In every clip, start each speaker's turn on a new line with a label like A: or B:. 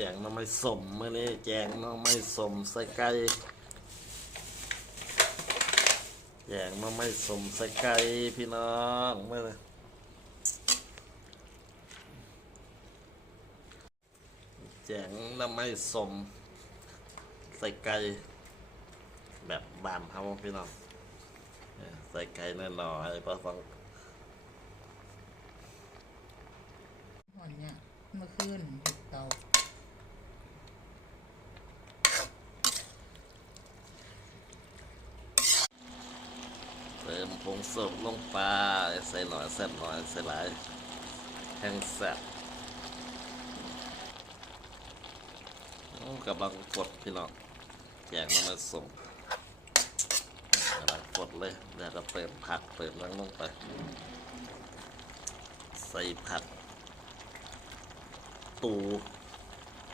A: จงน้องไม่สมเมื่อนี้แจงน้องไม่สมใส่ไก่แจงน้องไม่สมใส่ไก่พี่น้องเมื่อแจงน้องไม่สมใส่ไก่แบบบานเฮาพี่น้องใส่ไก่แน่นอนเพราะฟัง
B: หอนเนี่ยเมื่อคืนเตา
A: เติมผงสดลงไปใส่หน่อยแซ่บหน่อยใส่หลายแห้งแซ่บโอ้กำลังกดพี่น้องแจงน้ำมันส่งกำลังกดเลยเดี๋ยวเราเติมผักเติมน้ำลงไป ใส่ผัก ตู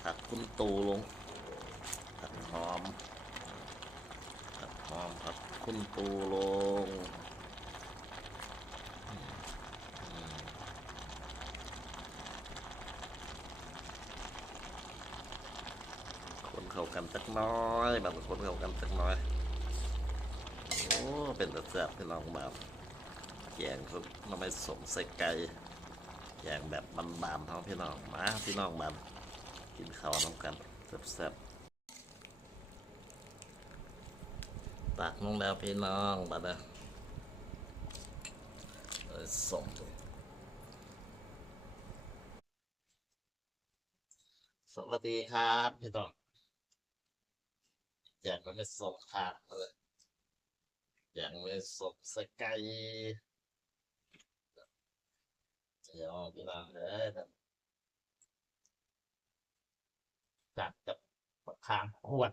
A: ผักคุณตูลง ผักหอม ผักหอมผักคุณตูลงคนเข้า กันสักน้อยบางคนเข้ากันสักน้อย โอ้เป็นตะแซ่บพี่น้องแบบแกงสุดน้ำไม่สมใส่ไก่แกงแบบบานๆเท่าพี่น้องมาพี่น้องบานกินข้าวน้ำกันแซ่บๆตักลงแล้วพี่น้องบัดนะส่งสวัสดีครับพี่น้อง อย่ากไม่ส่งขาดเลยอย่ากไม่ส่งสกายเดี๋ยวพี่น้องเอ้ยจัดกับมะขามขวด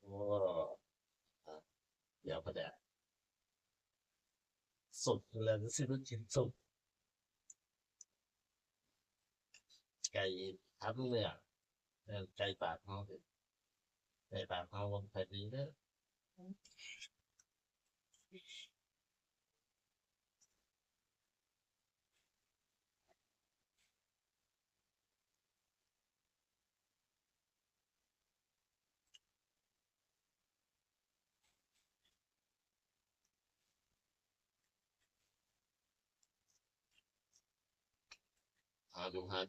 A: โอ้อะเดี๋ยวก็จะสุดเลยสิลูกชิ้นสุดไก่ทั้งเนื้อเออไก่ปากเขา สิไก่ปากเขาลงไปดีเด้อหาดูหา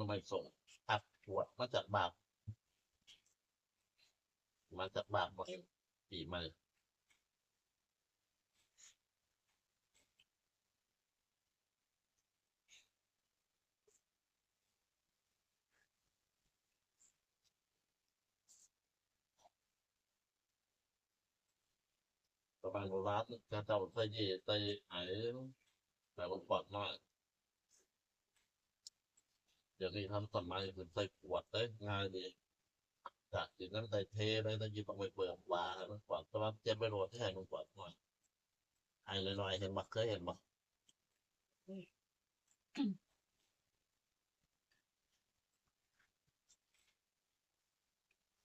A: มันไม่ส่งอัดปวดมาจากบาปมาจากบาปหมดปีใหม่ประมาณร้านกระจ้าใส่เย่ใส่ไอ้แต่ว่าปวดน้อย เดี๋ยวนี้ทำสมัยเป็นใส่ขวดได้ง่ายดีจากจิตนั้นใส่เทเลยต้องยิบเอาไปเปิดปลาแล้วมันปวดแต่ว่าเจ็บไปโรดที่ไหนมันปวาดหน่อยไอ้ลอยๆเห็นบักเคยเห็นบัก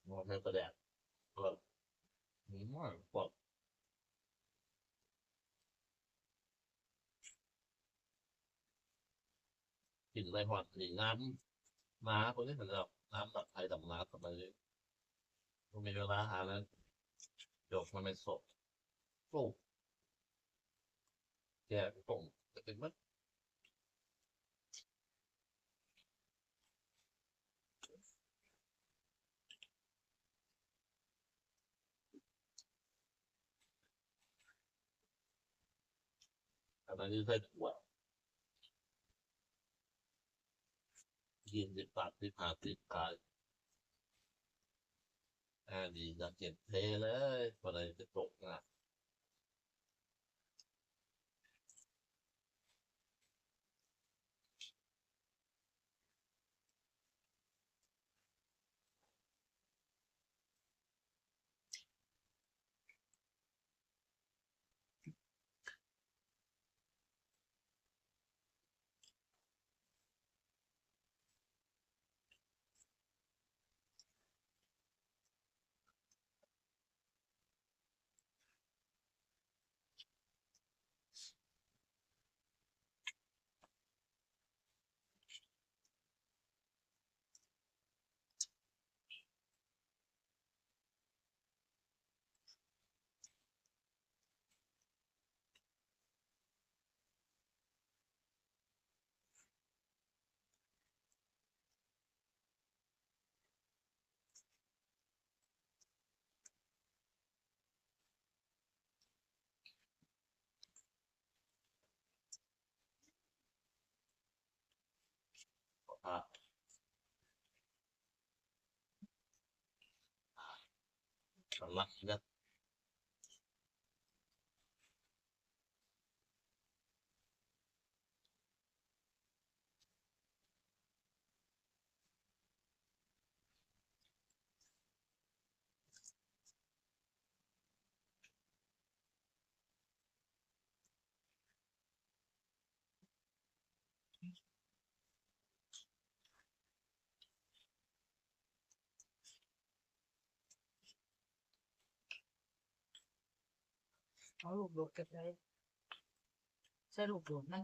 A: มองให้กระแดดปวาดมีมากปวด กินไรหอดหนีน้ำน้ำพวกนี้เหมือนแบบน้ำดับไทยดับน้ำทำไมมันมีเวลาหาแล้วจบมันไม่สดโอ้แกตรงจะเป็นมัดอันนั้นที่ใส่ขว ยินสิบบาทที่ผ่าติดขายอ่าดีอยากเก็บเทเลยพอไรจะตกงาน ครับสำหรับนะ
B: เอาลูกโดดกันเลยใช่ลูกโดดนั่น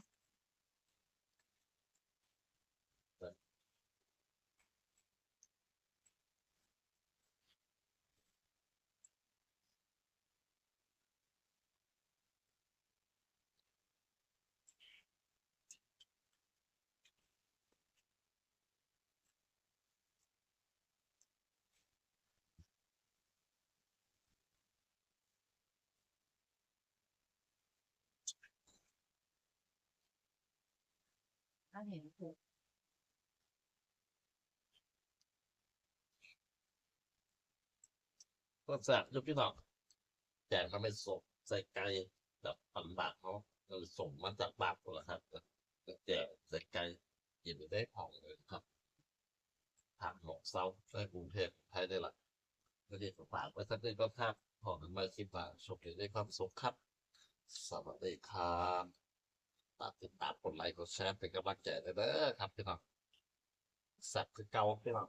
B: ถ้าเห็นผูก
A: ก็แซ่บอยุบพี่น้องแจกมาเป็นศพใส่ไก่แบบปันบากเนาะเราส่งมาจากบากหมดแล้วครับแจกใส่ไก่กินไปได้ผ่องเลยครับทางหมอกเซาในกรุงเทพไทยได้ละก็เดีฝากไว้สักนิดก็ครับขอกันมาคิดว่าโชคดีได้ความสุขครับสวัสดีครับ ตามติดตามกดไลค์กดแชร์เป็นกำลังใจเด้อครับพี่น้องแซ่บคือเก่าพี่น้อง